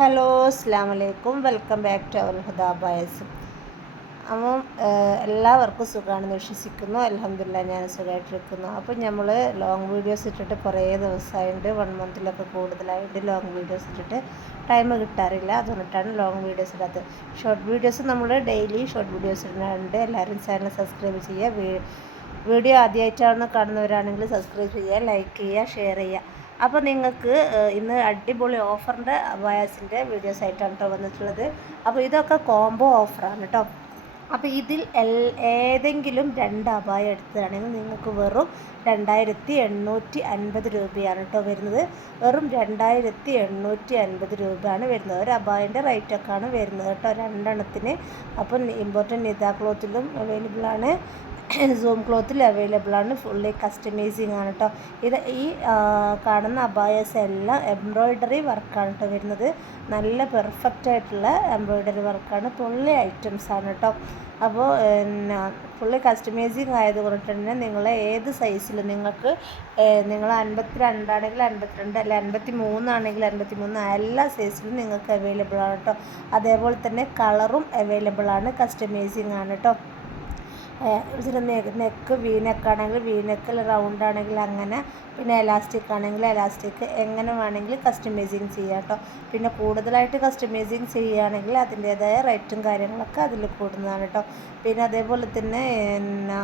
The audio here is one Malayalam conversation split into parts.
ഹലോ അസ്സാം വലൈക്കും welcome back to our Huda boys. അപ്പം എല്ലാവർക്കും സുഖമാണെന്ന് വിശ്വസിക്കുന്നു. അലഹമില്ല ഞാൻ സുഖമായിട്ടിരിക്കുന്നു അപ്പം നമ്മൾ ലോങ് വീഡിയോസ് ഇട്ടിട്ട് കുറേ ദിവസമായിട്ട് വൺ മന്തിലൊക്കെ കൂടുതലായിട്ട് ലോങ് വീഡിയോസ് ഇട്ടിട്ട് ടൈം കിട്ടാറില്ല. അതുകൊണ്ടിട്ടാണ് ലോങ് വീഡിയോസ് ഇടാത്തത്. ഷോർട്ട് വീഡിയോസ് നമ്മൾ ഡെയിലി ഷോർട്ട് വീഡിയോസ് ഇടുന്നുണ്ട് എല്ലാവരും ചാനൽ സബ്സ്ക്രൈബ് ചെയ്യുക. വീഡിയോ ആദ്യമായിട്ടാണ് കാണുന്നവരാണെങ്കിൽ സബ്സ്ക്രൈബ് ചെയ്യുക ലൈക്ക് ചെയ്യുക ഷെയർ ചെയ്യുക. അപ്പോൾ നിങ്ങൾക്ക് ഇന്ന് അടിപൊളി ഓഫറിന്റെ വയസ്സിന്റെ വീഡിയോസ് ആയിട്ടാണ് കേട്ടോ വന്നിട്ടുള്ളത്. അപ്പോൾ ഇതൊക്കെ കോംബോ ഓഫറാണ് കേട്ടോ അപ്പോൾ ഇതിൽ എൽ ഏതെങ്കിലും രണ്ട് അപായം എടുത്തതാണെങ്കിൽ നിങ്ങൾക്ക് വെറും രണ്ടായിരത്തി എണ്ണൂറ്റി അൻപത് രൂപയാണ് കേട്ടോ വരുന്നത്. വെറും രണ്ടായിരത്തി എണ്ണൂറ്റി അൻപത് രൂപയാണ് വരുന്നത്. ഒരു അബായന്റെ റേറ്റൊക്കെയാണ് വരുന്നത് കേട്ടോ രണ്ടെണ്ണത്തിന്. അപ്പം ഇമ്പോർട്ടന്റ് നിതാ ക്ലോത്തിലും അവൈലബിളാണ്. സൂം ക്ലോത്തിൽ അവൈലബിൾ ആണ്. ഫുള്ളി കസ്റ്റമൈസിങ് ആണ് കേട്ടോ ഇത് ഈ കാണുന്ന അബായസ് എല്ലാം എംബ്രോയ്ഡറി വർക്കാണ് കേട്ടോ വരുന്നത്. നല്ല പെർഫെക്റ്റ് ആയിട്ടുള്ള എംബ്രോയ്ഡറി വർക്കാണ് പൊള്ളി ഐറ്റംസ് ആണ് കേട്ടോ അപ്പോൾ പിന്നെ ഫുള്ളി കസ്റ്റമൈസിങ് ആയതുകൊണ്ട് തന്നെ നിങ്ങൾ ഏത് സൈസിൽ നിങ്ങൾക്ക് നിങ്ങൾ അൻപത്തി രണ്ടാണെങ്കിൽ അൻപത്തിരണ്ട് അല്ല അൻപത്തി മൂന്നാണെങ്കിൽ അൻപത്തി മൂന്ന് എല്ലാ സൈസിലും നിങ്ങൾക്ക് അവൈലബിൾ ആണ് കേട്ടോ അതേപോലെ തന്നെ കളറും അവൈലബിൾ ആണ്. കസ്റ്റമൈസിങ് ആണ് കേട്ടോ ഇതിന് നെക്ക് വി നെക്കാണെങ്കിൽ വി നെക്കിൽ റൗണ്ട് ആണെങ്കിൽ അങ്ങനെ പിന്നെ എലാസ്റ്റിക് ആണെങ്കിൽ എലാസ്റ്റിക് എങ്ങനെ വേണമെങ്കിൽ കസ്റ്റമൈസിങ് ചെയ്യാം കേട്ടോ പിന്നെ കൂടുതലായിട്ട് കസ്റ്റമൈസിങ് ചെയ്യുകയാണെങ്കിൽ അതിന്റേതായ റേറ്റും കാര്യങ്ങളൊക്കെ അതിൽ കൂടുന്നതാണ് കേട്ടോ പിന്നെ അതേപോലെ തന്നെ എന്നാ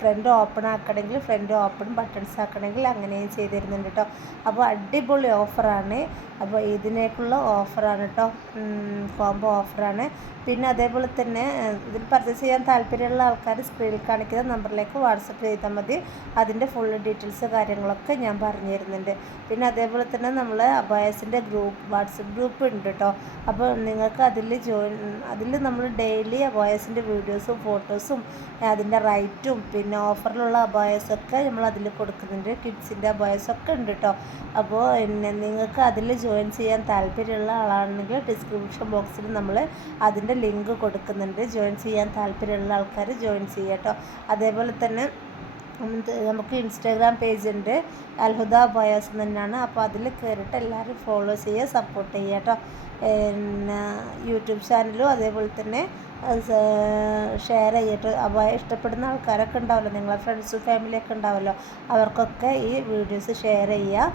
ഫ്രണ്ട് ഓപ്പൺ ആക്കണമെങ്കിൽ ഫ്രണ്ട് ഓപ്പൺ ബട്ടൺസ് ആക്കണമെങ്കിൽ അങ്ങനെയും ചെയ്ത് തരുന്നുണ്ട് കേട്ടോ. അപ്പോൾ അടിപൊളി ഓഫറാണ്. അപ്പോൾ ഇതിനേക്കുള്ള ഓഫറാണ് കേട്ടോ. കോംബോ ഓഫറാണ്. പിന്നെ അതേപോലെ തന്നെ ഇതിൽ പർച്ചേസ് ചെയ്യാൻ താല്പര്യമുള്ള ആൾക്കാർ സ്ക്രീനിൽ കാണിക്കുന്ന നമ്പറിലേക്ക് വാട്സപ്പ് ചെയ്താൽ മതി. അതിന്റെ ഫുൾ ഡീറ്റെയിൽസ് കാര്യങ്ങളൊക്കെ ഞാൻ പറഞ്ഞു തരുന്നുണ്ട് പിന്നെ അതേപോലെ തന്നെ നമ്മൾ അബായസിന്റെ ഗ്രൂപ്പ് വാട്സപ്പ് ഗ്രൂപ്പ് ഉണ്ട് കേട്ടോ. അപ്പോൾ നിങ്ങൾക്ക് അതിൽ ജോയിൻ അതിൽ നമ്മൾ ഡെയിലി അബായസിന്റെ വീഡിയോസും ഫോട്ടോസും അതിന്റെ റൈറ്റും പിന്നെ ഓഫറിലുള്ള അബായസൊക്കെ നമ്മൾ അതിൽ കൊടുക്കുന്നുണ്ട്. കിഡ്സിന്റെ അബായസൊക്കെ ഉണ്ട് കേട്ടോ അപ്പോൾ പിന്നെ നിങ്ങൾക്ക് അതിൽ ജോയിൻ ചെയ്യാൻ താല്പര്യമുള്ള ആളാണെങ്കിൽ ഡിസ്ക്രിപ്ഷൻ ബോക്സിൽ നമ്മൾ അതിന്റെ ലിങ്ക് കൊടുക്കുന്നുണ്ട്. ജോയിൻ ചെയ്യാൻ താല്പര്യമുള്ള ആൾക്കാർ ജോയിൻ ചെയ്യുക കേട്ടോ അതേപോലെ തന്നെ നമുക്ക് ഇൻസ്റ്റാഗ്രാം പേജ് ഉണ്ട്. അൽഹുദ ബോയാസ് തന്നെയാണ് അപ്പോൾ അതിൽ കയറിയിട്ട് എല്ലാവരും ഫോളോ ചെയ്യുക സപ്പോർട്ട് ചെയ്യുക കേട്ടോ പിന്നെ യൂട്യൂബ് ചാനലും അതേപോലെ തന്നെ ഷെയർ ചെയ്തിട്ട് അപ്പോൾ ഇഷ്ടപ്പെടുന്ന ആൾക്കാരൊക്കെ ഉണ്ടാവുമല്ലോ നിങ്ങളെ ഫ്രണ്ട്സും ഫാമിലിയൊക്കെ ഉണ്ടാവുമല്ലോ അവർക്കൊക്കെ ഈ വീഡിയോസ് ഷെയർ ചെയ്യുക.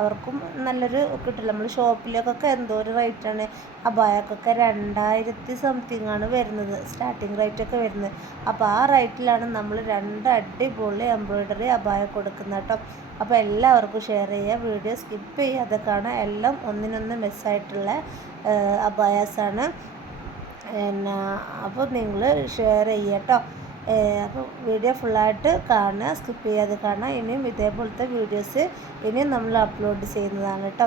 അവർക്കും നല്ലൊരു കിട്ടില്ല. നമ്മൾ ഷോപ്പിലേക്കൊക്കെ എന്തോ ഒരു റേറ്റാണ് അബായക്കൊക്കെ രണ്ടായിരത്തി സംതിങ് ആണ് വരുന്നത്. സ്റ്റാർട്ടിങ് റേറ്റൊക്കെ വരുന്നത്. അപ്പോൾ ആ റേറ്റിലാണ് നമ്മൾ രണ്ട് അടിപൊളി എംബ്രോയ്ഡറി അബായ കൊടുക്കുന്നത് കേട്ടോ. അപ്പോൾ എല്ലാവർക്കും ഷെയർ ചെയ്യുക. വീഡിയോ സ്കിപ്പ് ചെയ്യാതെ കാണാം എല്ലാം ഒന്നിനൊന്ന് മിസ്സായിട്ടുള്ള അബായാസാണ്. പിന്നെ അപ്പോൾ നിങ്ങൾ ഷെയർ ചെയ്യുക കേട്ടോ അപ്പോൾ വീഡിയോ ഫുള്ളായിട്ട് കാണുക സ്കിപ്പ് ചെയ്യാതെ കാണുക. ഇനിയും ഇതേപോലത്തെ വീഡിയോസ് ഇനിയും നമ്മൾ അപ്ലോഡ് ചെയ്യുന്നതാണ് കേട്ടോ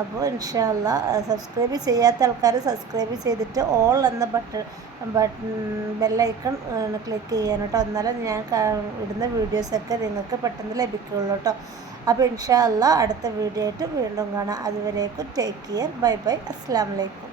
അപ്പോൾ ഇൻഷാല്ല സബ്സ്ക്രൈബ് ചെയ്യാത്ത ആൾക്കാർ സബ്സ്ക്രൈബ് ചെയ്തിട്ട് ഓൾ എന്ന ബട്ടൺ ബട്ടൺ ബെല്ലൈക്കൺ ക്ലിക്ക് ചെയ്യാൻ കേട്ടോ എന്നാലും ഞാൻ ഇടുന്ന വീഡിയോസൊക്കെ നിങ്ങൾക്ക് പെട്ടെന്ന് ലഭിക്കുകയുള്ളൂ കേട്ടോ അപ്പോൾ ഇൻഷാല്ല അടുത്ത വീഡിയോ ആയിട്ട് വീണ്ടും കാണാം. അതുവരേക്കും ടേക്ക് കെയർ ബൈ ബൈ അസ്സാം വലൈക്കും